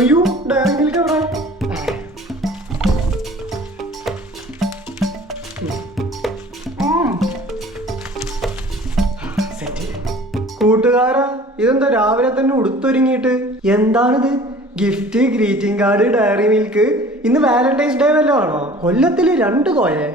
അയ്യോ diary milk എവിടെ? കൂട്ടുകാരാ, ഇതെന്താ രാവിലെ തന്നെ ഉടുത്തൊരുങ്ങിയിട്ട്? എന്താണിത്? Gift, greeting card, Dairy Milk. ഇന്ന് വാലന്റൈൻസ് ഡേ വല്ലോ ആണോ? കൊല്ലത്തില് 2 കോയെ?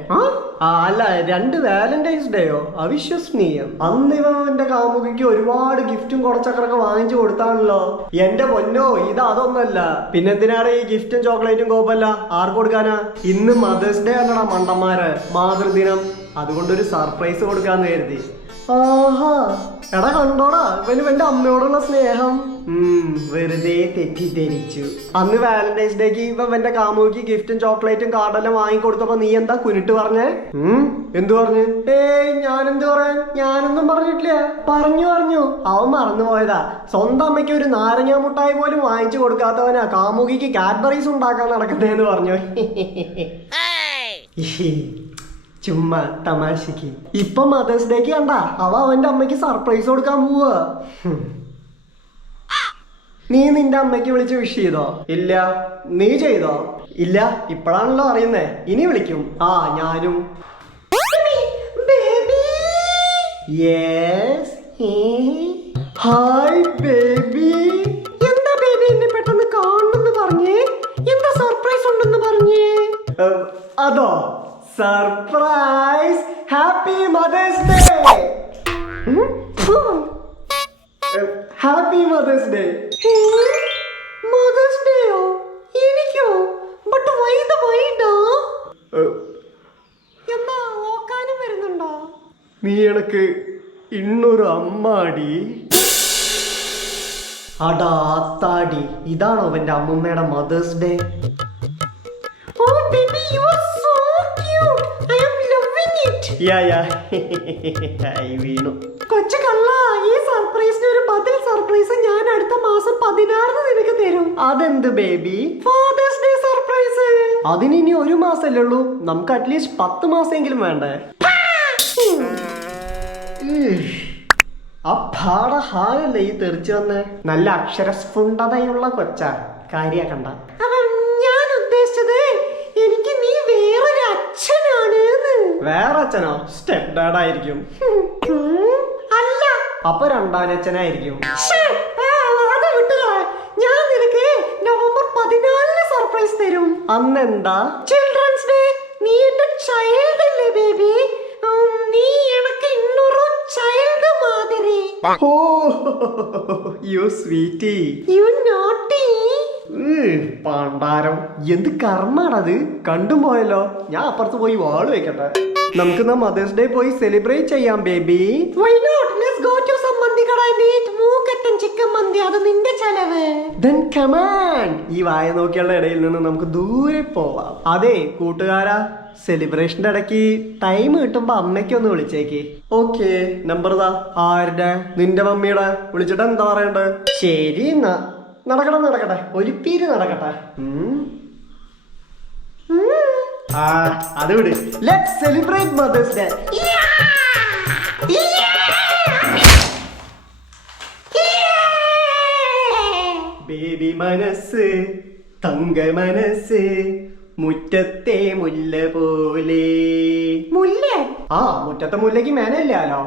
അല്ല, 2 വാലന്റൈൻസ് ഡേയോ? അവിശ്വസനീയം. അന്ന് ഇവന്റെ കാമുകിക്ക് ഒരുപാട് ഗിഫ്റ്റും കുറച്ചൊക്കെ വാങ്ങിച്ചു കൊടുത്താണല്ലോ. എന്റെ പൊന്നോ, ഇത് അതൊന്നല്ല. പിന്നെന്തിനാണ് ഈ ഗിഫ്റ്റും ചോക്ലേറ്റും കോപ്പല്ല? ആർക്ക് കൊടുക്കാനാ? ഇന്ന് മദേഴ്സ് ഡേ അല്ലടാ മണ്ടന്മാര്, മാതൃദിനം. അതുകൊണ്ടൊരു സർപ്രൈസ് കൊടുക്കാന്ന് കരുതി. ആഹാ, എടാ കണ്ടോടാ ഇവന് എന്റെ അമ്മയോടുള്ള സ്നേഹം. വെറുതെ തെറ്റിദ്ധരിച്ചു. അന്ന് വാലന്റൈൻസ് ഡേക്ക് ഇവന്റെ കാമുകിക്ക് ഗിഫ്റ്റും ചോക്ലേറ്റും കാർഡെല്ലാം വാങ്ങിക്കൊടുത്തപ്പോ നീ എന്താ കുനിട്ട് പറഞ്ഞേ? എന്തു പറഞ്ഞു? ഏയ് ഞാനെന്ത് പറയാൻ, ഞാനൊന്നും പറഞ്ഞിട്ടില്ല. പറഞ്ഞു അവൻ മറന്നുപോയതാ. സ്വന്തം അമ്മയ്ക്ക് ഒരു നാരങ്ങ മുട്ടായി പോലും വാങ്ങിച്ചു കൊടുക്കാത്തവനാ കാമുകിക്ക് കാഡ്ബറീസ് ഉണ്ടാക്കാൻ നടക്കുന്നതെന്ന് പറഞ്ഞു. ചുമ്മാ തമാശക്ക്. ഇപ്പൊ മദേഴ്സ് ഡേക്ക് കണ്ട അവന്റെ അമ്മയ്ക്ക് സർപ്രൈസ് കൊടുക്കാൻ പോവാ. നീ നിന്റെ അമ്മയ്ക്ക് വിളിച്ച് വിഷ് ചെയ്തോ? ഇല്ല. നീ ചെയ്തോ? ഇല്ല. ഇപ്പഴാണല്ലോ അറിയുന്നേ. ഇനി വിളിക്കും. ഞാനും. യെസ്. Hi baby. എന്താ ബേബി എന്നെ പെട്ടെന്ന് കാണണമെന്ന് പറഞ്ഞേ? എന്താ സർപ്രൈസ് ഉണ്ടെന്ന് പറഞ്ഞേ? അതോ, surprise. Happy mother's day. Happy mother's day. Mother's ഡേയോ? എനിക്കോ? ബട്ട് വൈ ദ വൈഡാ? എന്താ ഓക്കാനും വരുന്നുണ്ടോ? നീ എനക്ക് ഇന്നൊരു അമ്മാടി. അടാത്താടി, ഇതാണോ അവന്റെ അമ്മൂമ്മയുടെ മദേഴ്സ് ഡേ? കൊച്ചു കള്ള, ഈ സർപ്രൈസിന് ഒരു ബദൽ സർപ്രൈസ് ഞാൻ അടുത്ത മാസം 16 നിനക്ക് തരും. അതെന്ത് ബേബി? Fathers day surprise. അതിന് ഇനി 1 മാസല്ലേ ഉള്ളൂ. നമുക്ക് അറ്റ്ലീസ്റ്റ് 10 മാസമെങ്കിലും വേണ്ടേ? ആ പാടഹാരല്ലേ ഈ തെറിച്ചു വന്ന്. നല്ല അക്ഷരസ്ഫുടതയുള്ള കൊച്ചാ, കാര്യാക്കണ്ട. ഞാൻ ഉദ്ദേശിച്ചത് എനിക്ക് നീ വേറൊരു അച്ഛനാണ്. വേറെ അച്ഛനോ? സ്റ്റെപ്പ് ഡാഡ് ആയിരിക്കും. അല്ല, അപ്പൊ 2ാം അച്ഛനായിരിക്കും. ഞാൻ നിനക്ക് നവംബർ 14 സർപ്രൈസ് തരും. അന്നെന്താ? Children's day. നീ എന്റെ ചൈൽഡ് അല്ലേ ബേബി? നീ എനിക്ക് ഇന്നൊരു ചൈൽഡ് മാതിരി. Oh you sweetie. You naughty. പാണ്ടാരം. എന്ത് കർമാണത്? കണ്ടും പോയല്ലോ. ഞാൻ അപ്പുറത്ത് പോയി വാള് വെക്കട്ടെ. നമുക്ക് മദേഴ്സ് ഡേ പോയി സെലിബ്രേറ്റ് ചെയ്യാം baby. Why not? Let's go to some മന്തി കട ആൻഡ് ഈറ്റ് മൂക്കറ്റൻ ചിക്കൻ മന്തി. അത് നിന്റെ ചെലവ്. Then come on. ഈ വായ നോക്കിയുള്ള ഇടയിൽ നിന്ന് നമുക്ക് ദൂരെ പോവാം. അതെ കൂട്ടുകാരാ, സെലിബ്രേഷന്റെ ഇടയ്ക്ക് ടൈം കിട്ടുമ്പോ അമ്മയ്ക്കൊന്ന് വിളിച്ചേക്ക്. ഓക്കെ, നമ്പർ താ. ആരുടെ? നിന്റെ മമ്മിയുടെ. വിളിച്ചിട്ട് എന്താ പറയണ്ടേ? ശരി എന്നാ. നടക്കട്ടെ, ഒരു പീര് നടക്കട്ടെ. അത് വിട്. Let's celebrate Mother's Day. Baby മനസ്സ്, തങ്ക മനസ്സ്, മുറ്റത്തെ മുല്ല പോലെ. മുല്ല? മുറ്റത്തെ മുല്ലക്ക് മേനല്ലാലോ.